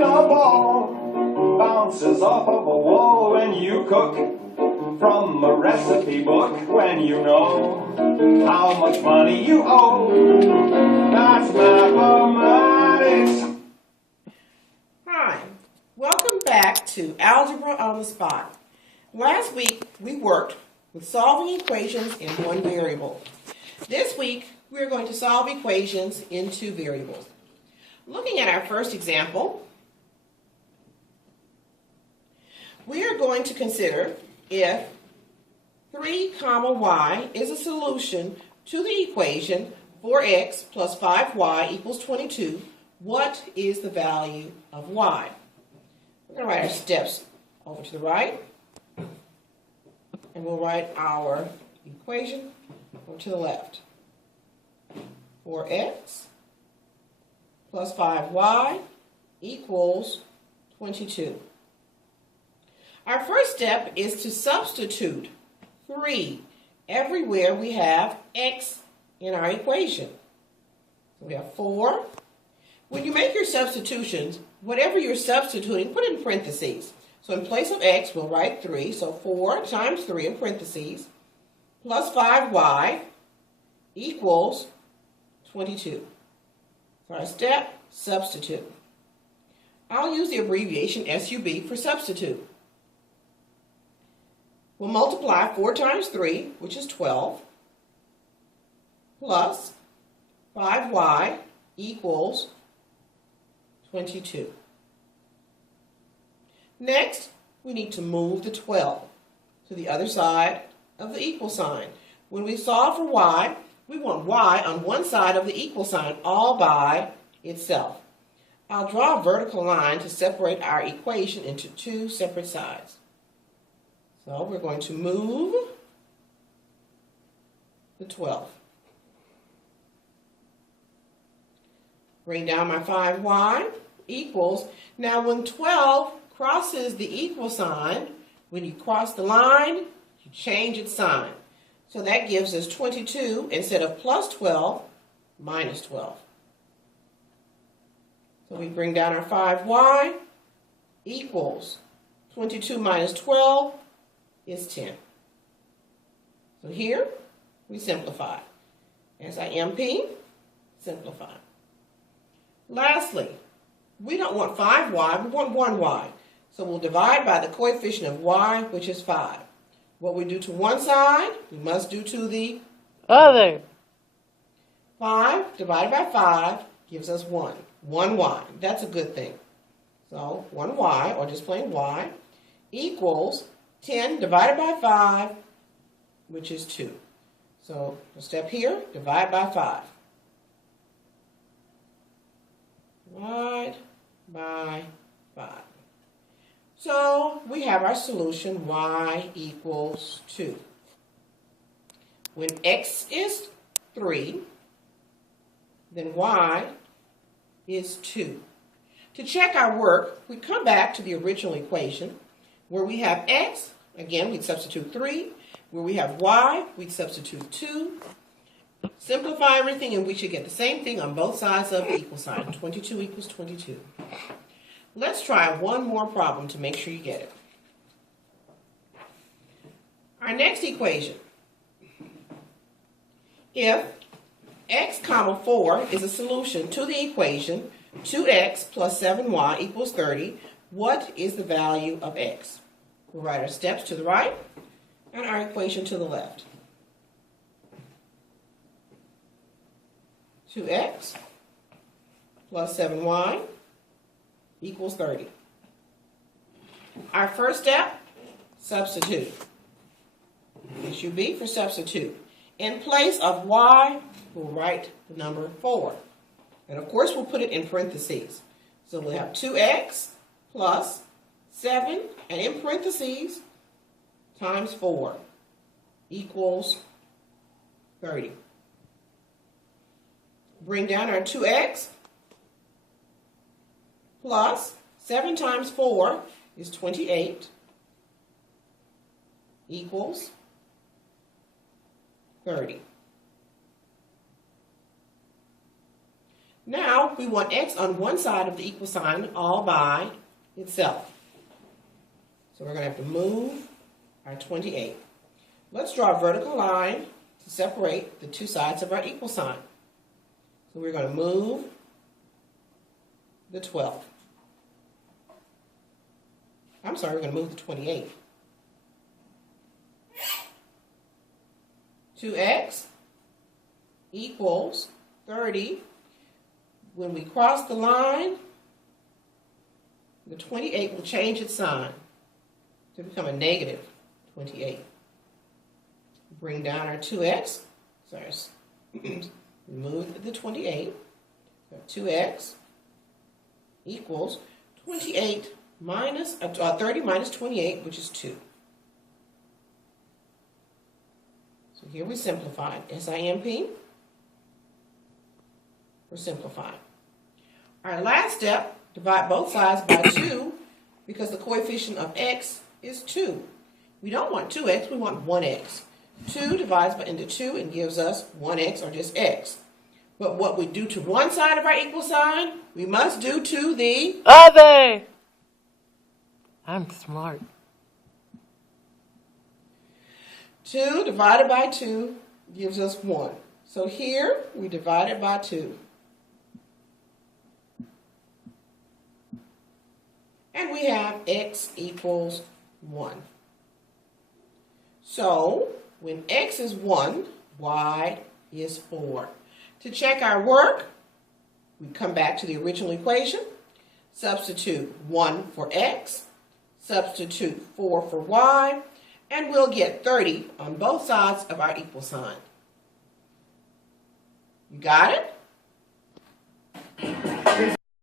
when a ball bounces off of a wall when you cook from a recipe book, when you know how much money you owe. That's mathematics. Hi, welcome back to Algebra on the Spot. Last week we worked with solving equations in one variable. This week we are going to solve equations in two variables. Looking at our first example, we are going to consider if 3 comma y is a solution to the equation 4x plus 5y equals 22, what is the value of y? We're going to write our steps over to the right, and we'll write our equation over to the left. 4x plus 5y equals 22. Our first step is to substitute 3 everywhere we have x in our equation. So we have 4. When you make your substitutions, whatever you're substituting, put in parentheses. So in place of x, we'll write 3. So 4 times 3 in parentheses plus 5y equals 22. So our step, substitute. I'll use the abbreviation SUB for substitute. We'll multiply 4 times 3, which is 12, plus 5y equals 22. Next, we need to move the 12 to the other side of the equal sign. When we solve for y, we want y on one side of the equal sign all by itself. I'll draw a vertical line to separate our equation into two separate sides. So we're going to move the 12. Bring down my 5y equals. Now when 12 crosses the equal sign, when you cross the line, you change its sign. So that gives us 22 instead of plus 12, minus 12. So we bring down our 5y equals 22 minus 12 is 10. So here we simplify. SIMP, simplify. Lastly, we don't want 5y, we want 1y. So we'll divide by the coefficient of y, which is 5. What we do to one side, we must do to the other. 5 divided by 5 gives us 1. 1y. That's a good thing. So 1y, or just plain y, equals 10 divided by 5, which is 2. So the step here, divide by 5. Divide by 5. So we have our solution, y equals 2. When x is 3, then y is 2. To check our work, we come back to the original equation. Where we have x, again, we'd substitute 3. Where we have y, we'd substitute 2. Simplify everything, and we should get the same thing on both sides of the equal sign. 22 equals 22. Let's try one more problem to make sure you get it. Our next equation. If x comma 4 is a solution to the equation 2x plus 7y equals 30, what is the value of x? We'll write our steps to the right and our equation to the left. 2x plus 7y equals 30. Our first step, substitute. SUB for substitute. In place of y, we'll write the number 4. And of course, we'll put it in parentheses. So we'll have 2x plus 7, and in parentheses, times 4 equals 30. Bring down our 2x plus 7 times 4 is 28 equals 30. Now we want x on one side of the equal sign all by itself. So we're going to have to move our 28. Let's draw a vertical line to separate the two sides of our equal sign. So we're going to move the 12. I'm sorry, we're going to move the 28. 2x equals 30. When we cross the line, the 28 will change its sign to become a negative 28. Bring down our 2x. Sorry, remove the 28. So 2x equals 28 minus 30 minus 28, which is 2. So here we simplified. SIMP. We're simplifying. Our last step, divide both sides by 2 because the coefficient of x is 2. We don't want 2x, we want 1x. 2 divides into 2 and gives us 1x or just x. But what we do to one side of our equal sign, we must do to the other. I'm smart. 2 divided by 2 gives us 1. So here we divide it by 2. And we have x equals 1. So when x is 1, y is 4. To check our work, we come back to the original equation, substitute 1 for x, substitute 4 for y, and we'll get 30 on both sides of our equal sign. You got it?